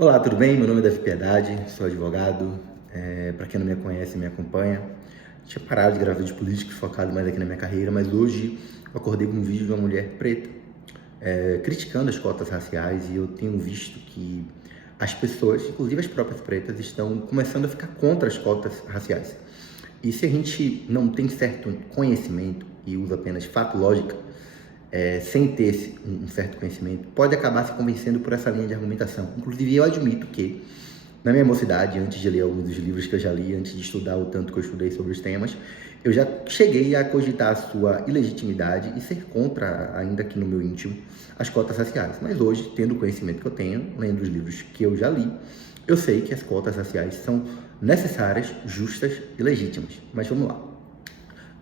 Olá, tudo bem? Meu nome é Davi Piedade, sou advogado. Para quem não me conhece, me acompanha. Tinha parado de gravar vídeo político, focado mais aqui na minha carreira, mas hoje eu acordei com um vídeo de uma mulher preta criticando as cotas raciais, e eu tenho visto que as pessoas, inclusive as próprias pretas, estão começando a ficar contra as cotas raciais. E se a gente não tem certo conhecimento e usa apenas fato e lógica, sem ter um certo conhecimento, pode acabar se convencendo por essa linha de argumentação. Inclusive, eu admito que, na minha mocidade, antes de ler alguns dos livros que eu já li, antes de estudar o tanto que eu estudei sobre os temas, eu já cheguei a cogitar a sua ilegitimidade e ser contra, ainda que no meu íntimo, as cotas raciais. Mas hoje, tendo o conhecimento que eu tenho, lendo os livros que eu já li, eu sei que as cotas raciais são necessárias, justas e legítimas. Mas vamos lá.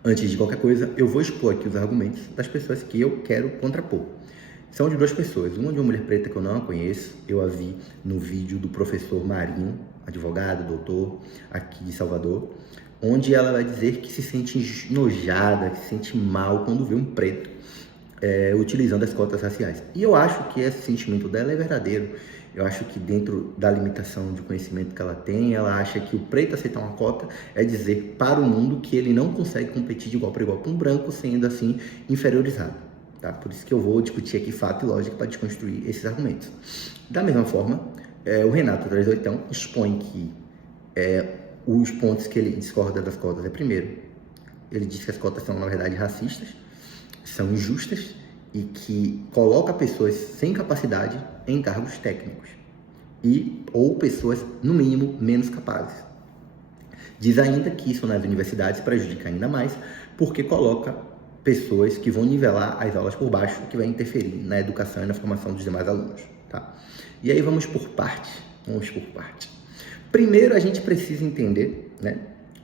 Antes de qualquer coisa, eu vou expor aqui os argumentos das pessoas que eu quero contrapor. São de duas pessoas, uma de uma mulher preta que eu não a conheço, eu a vi no vídeo do professor Marinho, advogado, doutor, aqui de Salvador, onde ela vai dizer que se sente enojada, que se sente mal quando vê um preto utilizando as cotas raciais. E eu acho que esse sentimento dela é verdadeiro. Eu acho que dentro da limitação de conhecimento que ela tem, ela acha que o preto aceitar uma cota é dizer para o mundo que ele não consegue competir de igual para igual com um branco, sendo assim inferiorizado. Tá? Por isso que eu vou discutir aqui fato e lógica para desconstruir esses argumentos. Da mesma forma, o Renato Traz Oitão expõe que os pontos que ele discorda das cotas é, primeiro, ele diz que as cotas são, na verdade, racistas, são injustas e que coloca pessoas sem capacidade em cargos técnicos ou pessoas, no mínimo, menos capazes. Diz ainda que isso nas universidades prejudica ainda mais porque coloca pessoas que vão nivelar as aulas por baixo, que vai interferir na educação e na formação dos demais alunos. Tá? E aí vamos por partes. Primeiro, a gente precisa entender, né,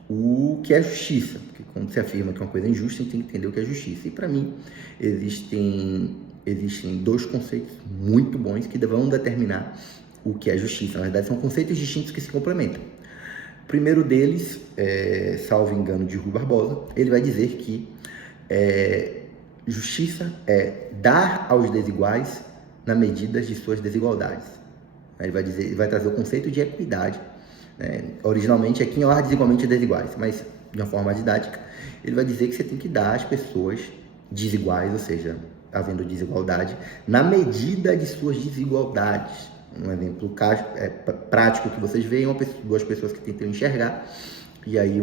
o que é justiça, porque quando se afirma que uma coisa é injusta, a gente tem que entender o que é justiça. E para mim, existem dois conceitos muito bons que vão determinar o que é justiça. Na verdade, são conceitos distintos que se complementam. O primeiro deles, salvo engano de Rui Barbosa, ele vai dizer que justiça é dar aos desiguais na medida de suas desigualdades. Ele vai trazer o conceito de equidade. Originalmente é quem honra desigualmente desiguais, mas de uma forma didática, ele vai dizer que você tem que dar às pessoas desiguais, ou seja, havendo desigualdade, na medida de suas desigualdades. Um exemplo prático que vocês veem, duas pessoas que tentam enxergar, e aí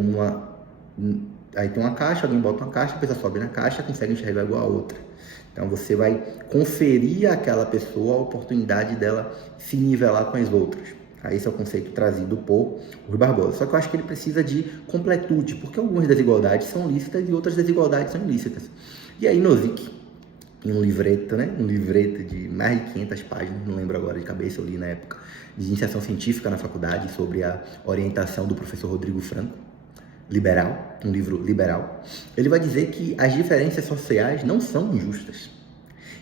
tem uma caixa, alguém bota uma caixa, a pessoa sobe na caixa, consegue enxergar igual a outra. Então você vai conferir àquela pessoa a oportunidade dela se nivelar com as outras. Esse é o conceito trazido por Rui Barbosa. Só que eu acho que ele precisa de completude, porque algumas desigualdades são lícitas e outras desigualdades são ilícitas. E aí Nozick, em um livreto, um livreto de mais de 500 páginas, não lembro agora de cabeça, eu li na época, de iniciação científica na faculdade, sobre a orientação do professor Rodrigo Franco, liberal, um livro liberal, ele vai dizer que as diferenças sociais não são injustas.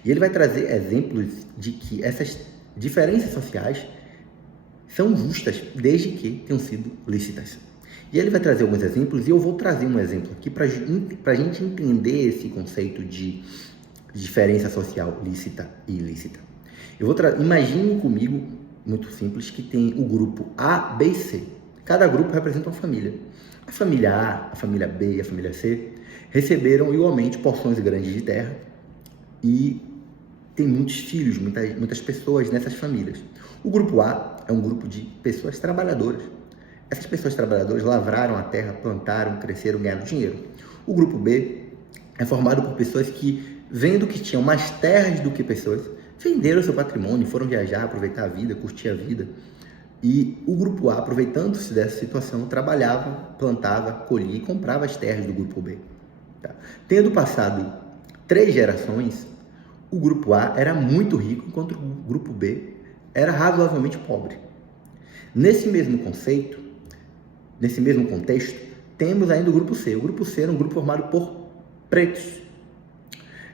E ele vai trazer exemplos de que essas diferenças sociais são justas desde que tenham sido lícitas. E ele vai trazer alguns exemplos, e eu vou trazer um exemplo aqui para a gente entender esse conceito de diferença social lícita e ilícita. Imagine comigo, muito simples, que tem o grupo A, B e C. Cada grupo representa uma família. A família A, a família B e a família C receberam igualmente porções grandes de terra e tem muitos filhos, muitas pessoas nessas famílias. O grupo A é um grupo de pessoas trabalhadoras. Essas pessoas trabalhadoras lavraram a terra, plantaram, cresceram, ganharam dinheiro. O grupo B é formado por pessoas que, vendo que tinham mais terras do que pessoas, venderam seu patrimônio, foram viajar, aproveitar a vida, curtir a vida. E o grupo A, aproveitando-se dessa situação, trabalhava, plantava, colhia e comprava as terras do grupo B. Tá? Tendo passado 3 gerações, o grupo A era muito rico, enquanto o grupo B era razoavelmente pobre. Nesse mesmo conceito, nesse mesmo contexto, temos ainda o grupo C. O grupo C era um grupo formado por pretos.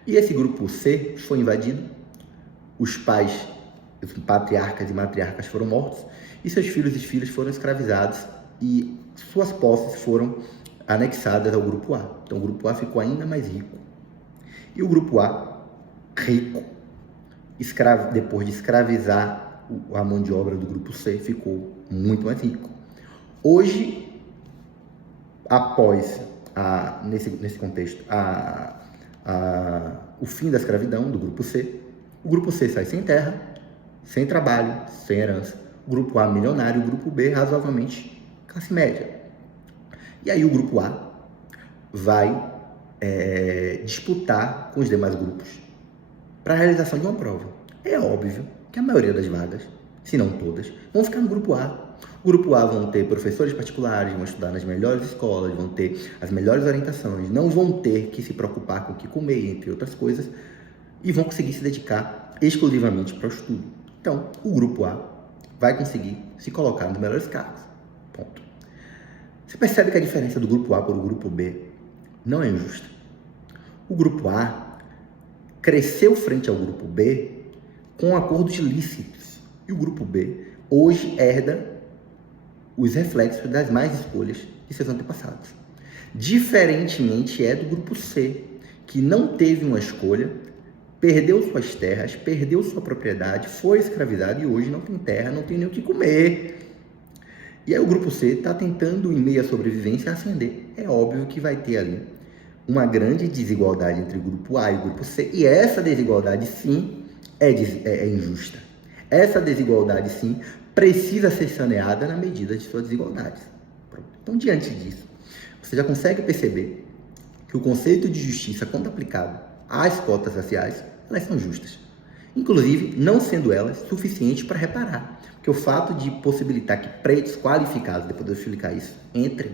E esse grupo C foi invadido, os pais, os patriarcas e matriarcas foram mortos, e seus filhos e filhas foram escravizados, e suas posses foram anexadas ao grupo A. Então o grupo A ficou ainda mais rico. E o grupo A, rico, depois de escravizar a mão de obra do grupo C ficou muito mais rico. Hoje, após, nesse contexto, o fim da escravidão do grupo C, o grupo C sai sem terra, sem trabalho, sem herança. O grupo A milionário, o grupo B razoavelmente classe média. E aí o grupo A vai disputar com os demais grupos para a realização de uma prova. É óbvio que a maioria das vagas, se não todas, vão ficar no grupo A. O grupo A vão ter professores particulares, vão estudar nas melhores escolas, vão ter as melhores orientações, não vão ter que se preocupar com o que comer, entre outras coisas, e vão conseguir se dedicar exclusivamente para o estudo. Então, o grupo A vai conseguir se colocar nos melhores cargos. Ponto. Você percebe que a diferença do grupo A para o grupo B não é injusta. O grupo A cresceu frente ao grupo B com acordos lícitos. E o grupo B hoje herda os reflexos das más escolhas de seus antepassados. Diferentemente é do grupo C, que não teve uma escolha, perdeu suas terras, perdeu sua propriedade, foi escravizado e hoje não tem terra, não tem nem o que comer. E aí o grupo C está tentando, em meio à sobrevivência, ascender. É óbvio que vai ter ali uma grande desigualdade entre o grupo A e o grupo C, e essa desigualdade, sim, é injusta. Essa desigualdade, sim, precisa ser saneada na medida de suas desigualdades. Pronto. Então, diante disso, você já consegue perceber que o conceito de justiça, quando aplicado às cotas raciais, elas são justas. Inclusive, não sendo elas suficientes para reparar. Porque o fato de possibilitar que pretos qualificados, depois de eu explicar isso, entrem,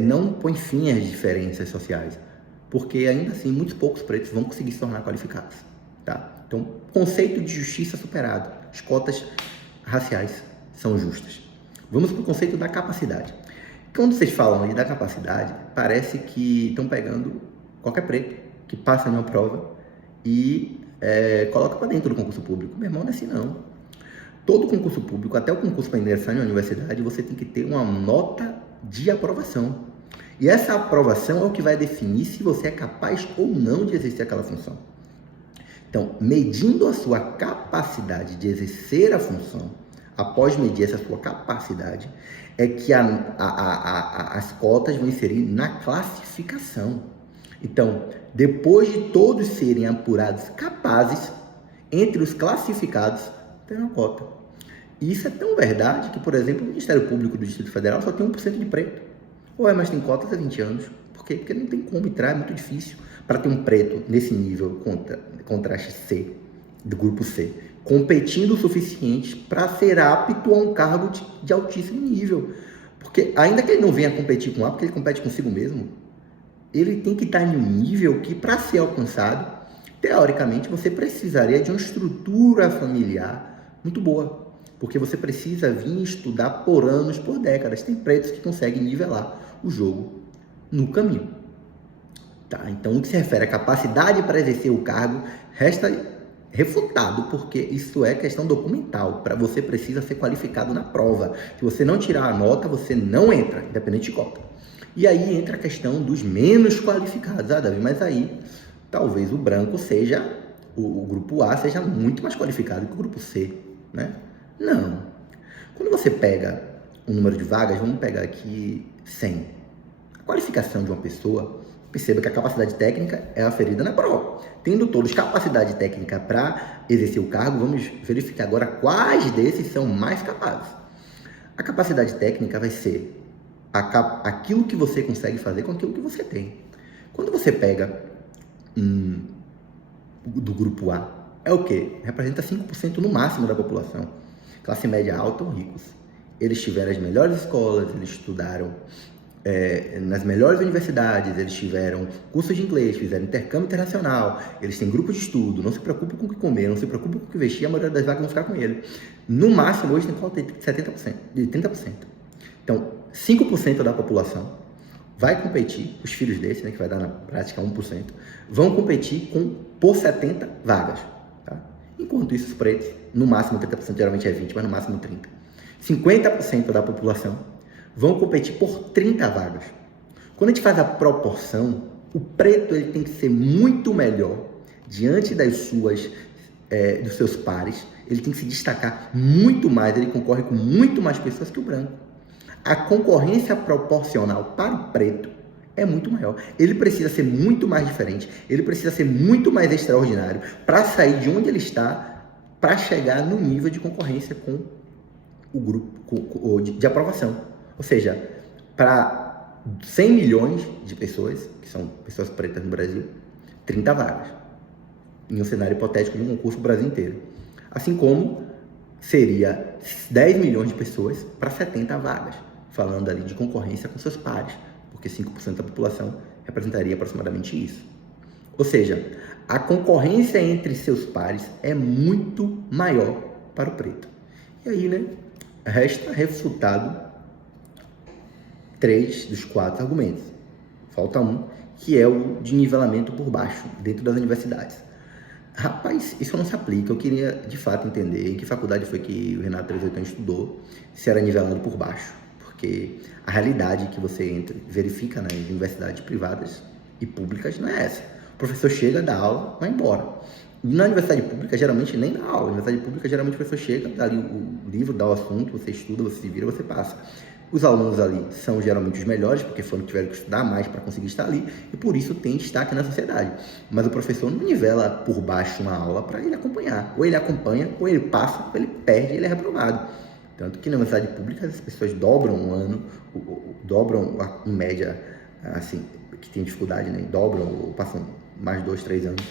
não põe fim às diferenças sociais. Porque, ainda assim, muitos poucos pretos vão conseguir se tornar qualificados. Tá? Então, conceito de justiça superado. As cotas raciais são justas. Vamos para o conceito da capacidade. Quando vocês falam aí da capacidade, parece que estão pegando qualquer preto que passa em uma prova e coloca para dentro do concurso público. Meu irmão, não é assim não. Todo concurso público, até o concurso para ingressar na universidade, você tem que ter uma nota de aprovação. E essa aprovação é o que vai definir se você é capaz ou não de exercer aquela função. Então, medindo a sua capacidade de exercer a função, após medir essa sua capacidade, é que as cotas vão inserir na classificação. Então, depois de todos serem apurados capazes, entre os classificados, tem uma cota. E isso é tão verdade que, por exemplo, o Ministério Público do Distrito Federal só tem 1% de preto. Mas tem cotas há 20 anos. Por quê? Porque não tem como entrar, é muito difícil. Para ter um preto nesse nível, contraste C, do grupo C, competindo o suficiente para ser apto a um cargo de altíssimo nível. Porque ainda que ele não venha competir com A, porque ele compete consigo mesmo, ele tem que estar em um nível que, para ser alcançado, teoricamente, você precisaria de uma estrutura familiar muito boa. Porque você precisa vir estudar por anos, por décadas. Tem pretos que conseguem nivelar o jogo no caminho. Tá, então, no que se refere à capacidade para exercer o cargo, resta refutado, porque isso é questão documental. Para você precisa ser qualificado na prova. Se você não tirar a nota, você não entra, independente de cota. E aí entra a questão dos menos qualificados. Davi, mas aí talvez o branco seja, o grupo A seja muito mais qualificado que o grupo C, né? Não. Quando você pega um número de vagas, vamos pegar aqui 100. A qualificação de uma pessoa, perceba que a capacidade técnica é aferida na prova. Tendo todos capacidade técnica para exercer o cargo, vamos verificar agora quais desses são mais capazes. A capacidade técnica vai ser aquilo que você consegue fazer com aquilo que você tem. Quando você pega do grupo A, é o quê? Representa 5% no máximo da população. Classe média alta ou ricos. Eles tiveram as melhores escolas, eles estudaram nas melhores universidades, eles tiveram cursos de inglês, fizeram intercâmbio internacional, eles têm grupo de estudo, não se preocupam com o que comer, não se preocupam com o que vestir, a maioria das vagas vão ficar com ele. No máximo, hoje tem cota de 70%, de 30%. Então, 5% da população vai competir, os filhos desse, né, que vai dar na prática 1%, vão competir por 70 vagas. Tá? Enquanto isso, os pretos, no máximo 30%, geralmente é 20%, mas no máximo 30%. 50% da população vão competir por 30 vagas. Quando a gente faz a proporção, o preto ele tem que ser muito melhor diante dos seus pares, ele tem que se destacar muito mais, ele concorre com muito mais pessoas que o branco. A concorrência proporcional para o preto é muito maior. Ele precisa ser muito mais diferente, ele precisa ser muito mais extraordinário para sair de onde ele está, para chegar no nível de concorrência com o grupo de aprovação. Ou seja, para 100 milhões de pessoas, que são pessoas pretas no Brasil, 30 vagas, em um cenário hipotético de um concurso no Brasil inteiro. Assim como seria 10 milhões de pessoas para 70 vagas, falando ali de concorrência com seus pares, porque 5% da população representaria aproximadamente isso. Ou seja, a concorrência entre seus pares é muito maior para o preto. E aí, né, resta refutado 3 dos 4 argumentos. Falta um, que é o de nivelamento por baixo, dentro das universidades. Rapaz, isso não se aplica. Eu queria, de fato, entender em que faculdade foi que o Renato 38 estudou, se era nivelado por baixo. Porque a realidade que você entra, verifica nas universidades privadas e públicas não é essa. O professor chega, dá aula, vai embora. Na universidade pública, geralmente, nem dá aula. Na universidade pública, geralmente, o professor chega, dá ali o livro, dá o assunto, você estuda, você se vira, você passa. Os alunos ali são geralmente os melhores, porque foram que tiveram que estudar mais para conseguir estar ali, e por isso tem destaque na sociedade. Mas o professor não nivela por baixo uma aula para ele acompanhar. Ou ele acompanha, ou ele passa, ou ele perde, ele é reprovado. Tanto que na universidade pública as pessoas dobram um ano, dobram em média, assim, que tem dificuldade, né? Dobram ou passam mais 2, 3 anos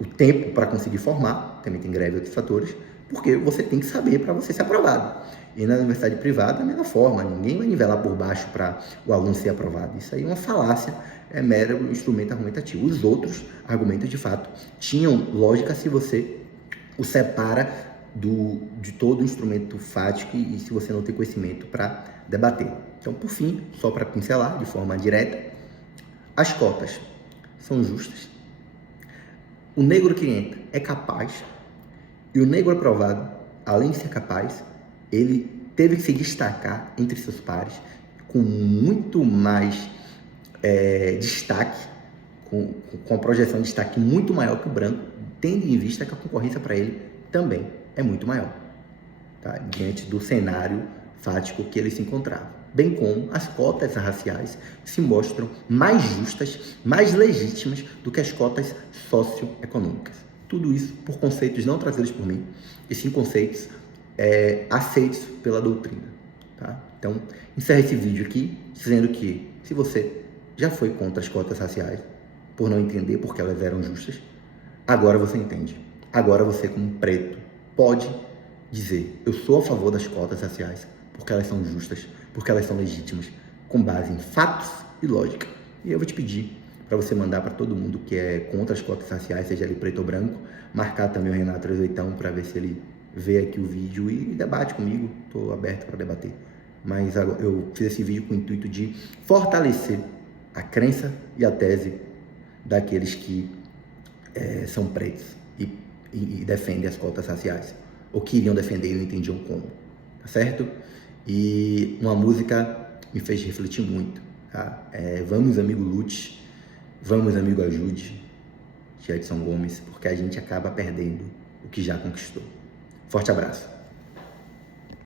o tempo para conseguir formar, também tem greve e outros fatores, porque você tem que saber para você ser aprovado. E na universidade privada, da mesma forma, ninguém vai nivelar por baixo para o aluno ser aprovado. Isso aí é uma falácia, é mero instrumento argumentativo. Os outros argumentos, de fato, tinham lógica se você o separa de todo o instrumento fático e se você não tem conhecimento para debater. Então, por fim, só para pincelar de forma direta, as cotas são justas. O negro que entra é capaz e o negro aprovado, além de ser capaz, ele teve que se destacar entre seus pares com muito mais destaque, com a projeção de destaque muito maior que o branco, tendo em vista que a concorrência para ele também é muito maior, tá? Diante do cenário fático que ele se encontrava. Bem como as cotas raciais se mostram mais justas, mais legítimas do que as cotas socioeconômicas. Tudo isso por conceitos não trazidos por mim, e sim conceitos aceitos pela doutrina. Tá? Então, encerro esse vídeo aqui dizendo que se você já foi contra as cotas raciais, por não entender porque elas eram justas, agora você entende. Agora você, como preto, pode dizer: eu sou a favor das cotas raciais porque elas são justas, porque elas são legítimas, com base em fatos e lógica. E eu vou te pedir para você mandar para todo mundo que é contra as cotas raciais, seja ele preto ou branco, marcar também o Renato 38 para ver se ele vê aqui o vídeo e debate comigo. Estou aberto para debater. Mas eu fiz esse vídeo com o intuito de fortalecer a crença e a tese daqueles que são pretos e defendem as cotas raciais, ou queriam defender e não entendiam como, tá certo? E uma música me fez refletir muito, tá? Vamos, amigo, lute, vamos, amigo, ajude, de Edson Gomes, porque a gente acaba perdendo o que já conquistou. Forte abraço.